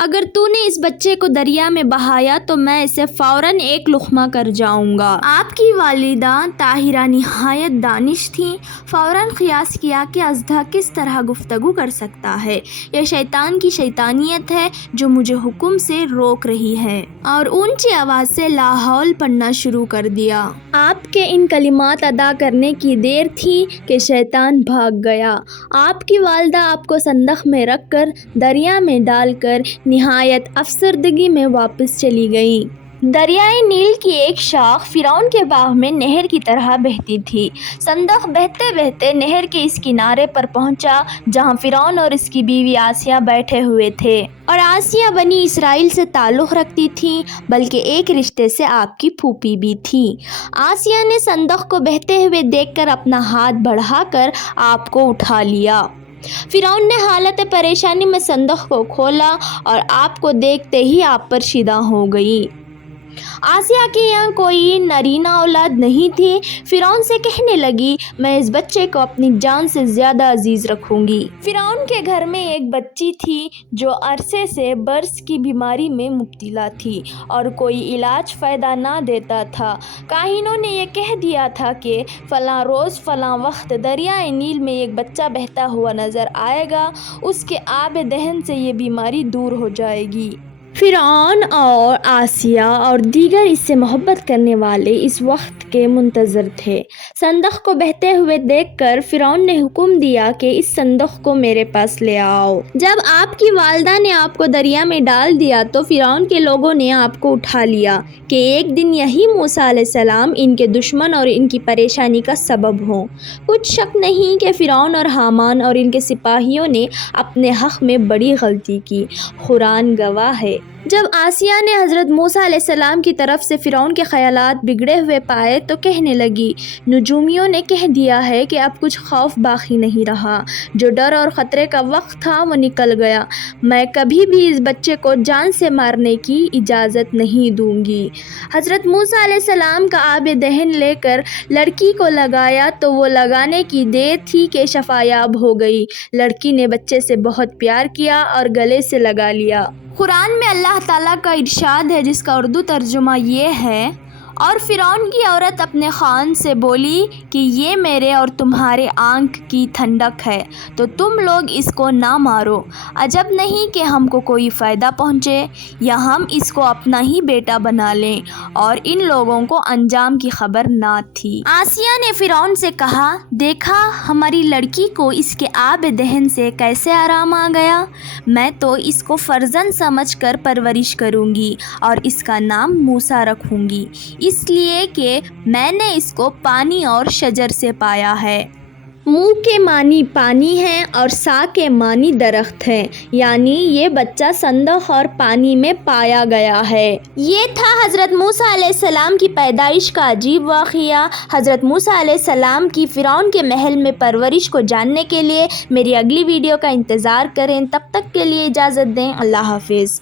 اگر تو نے اس بچے کو دریا میں بہایا تو میں اسے فوراً ایک لقمہ کر جاؤں گا۔ آپ کی والدہ طاہرہ نہایت دانش تھیں۔ فوراً قیاس کیا کہ اژدھا کس طرح گفتگو کر سکتا ہے۔ یہ شیطان کی شیطانیت ہے جو مجھے حکم سے روک رہی ہے، اور اونچی آواز سے لا حول پڑھنا شروع کر دیا۔ آپ کے ان کلمات ادا کرنے کی دیر تھی کہ شیطان بھاگ گیا۔ آپ کی والدہ آپ کو صندوق میں رکھ کر دریا میں ڈال کر نہایت افسردگی میں واپس چلی گئی۔ دریائے نیل کی ایک شاخ فرعون کے باغ میں نہر کی طرح بہتی تھی۔ صندوق بہتے بہتے نہر کے اس کنارے پر پہنچا جہاں فرعون اور اس کی بیوی آسیہ بیٹھے ہوئے تھے، اور آسیہ بنی اسرائیل سے تعلق رکھتی تھی، بلکہ ایک رشتے سے آپ کی پھوپھی بھی تھی۔ آسیہ نے صندوق کو بہتے ہوئے دیکھ کر اپنا ہاتھ بڑھا کر آپ کو اٹھا لیا۔ فرعون نے حالت پریشانی میں صندوق کو کھولا اور آپ کو دیکھتے ہی آپ پر شیدہ ہو گئی۔ آسیہ کے یہاں کوئی نرینہ اولاد نہیں تھی۔ فرعون سے کہنے لگی، میں اس بچے کو اپنی جان سے زیادہ عزیز رکھوں گی۔ فرعون کے گھر میں ایک بچی تھی جو عرصے سے برص کی بیماری میں مبتلا تھی اور کوئی علاج فائدہ نہ دیتا تھا۔ کاہنوں نے یہ کہہ دیا تھا کہ فلاں روز فلاں وقت دریائے نیل میں ایک بچہ بہتا ہوا نظر آئے گا، اس کے آب دہن سے یہ بیماری دور ہو جائے گی۔ فرعون اور آسیہ اور دیگر اس سے محبت کرنے والے اس وقت کے منتظر تھے۔ صندوق کو بہتے ہوئے دیکھ کر فرعون نے حکم دیا کہ اس صندوق کو میرے پاس لے آؤ۔ جب آپ کی والدہ نے آپ کو دریا میں ڈال دیا تو فرعون کے لوگوں نے آپ کو اٹھا لیا کہ ایک دن یہی موسیٰ علیہ السلام ان کے دشمن اور ان کی پریشانی کا سبب ہوں۔ کچھ شک نہیں کہ فرعون اور حامان اور ان کے سپاہیوں نے اپنے حق میں بڑی غلطی کی۔ قرآن گواہ ہے۔ جب آسیہ نے حضرت موسیٰ علیہ السلام کی طرف سے فرعون کے خیالات بگڑے ہوئے پائے تو کہنے لگی، نجومیوں نے کہہ دیا ہے کہ اب کچھ خوف باقی نہیں رہا، جو ڈر اور خطرے کا وقت تھا وہ نکل گیا۔ میں کبھی بھی اس بچے کو جان سے مارنے کی اجازت نہیں دوں گی۔ حضرت موسیٰ علیہ السلام کا آب دہن لے کر لڑکی کو لگایا تو وہ لگانے کی دیر تھی کہ شفا یاب ہو گئی۔ لڑکی نے بچے سے بہت پیار کیا اور گلے سے لگا لیا۔ قرآن میں اللہ تعالیٰ کا ارشاد ہے جس کا اردو ترجمہ یہ ہے، اور فرعون کی عورت اپنے خاوند سے بولی کہ یہ میرے اور تمہارے آنکھ کی ٹھنڈک ہے تو تم لوگ اس کو نہ مارو۔ عجب نہیں کہ ہم کو کوئی فائدہ پہنچے یا ہم اس کو اپنا ہی بیٹا بنا لیں، اور ان لوگوں کو انجام کی خبر نہ تھی۔ آسیہ نے فرعون سے کہا، دیکھا ہماری لڑکی کو اس کے آب دہن سے کیسے آرام آ گیا۔ میں تو اس کو فرزند سمجھ کر پرورش کروں گی اور اس کا نام موسیٰ رکھوں گی، اس لیے کہ میں نے اس کو پانی اور شجر سے پایا ہے۔ منہ کے معنی پانی ہیں اور سا کے معنی درخت ہیں، یعنی یہ بچہ صندوق اور پانی میں پایا گیا ہے۔ یہ تھا حضرت موسیٰ علیہ السلام کی پیدائش کا عجیب واقعہ۔ حضرت موسیٰ علیہ السلام کی فرعون کے محل میں پرورش کو جاننے کے لیے میری اگلی ویڈیو کا انتظار کریں۔ تب تک کے لیے اجازت دیں۔ اللہ حافظ۔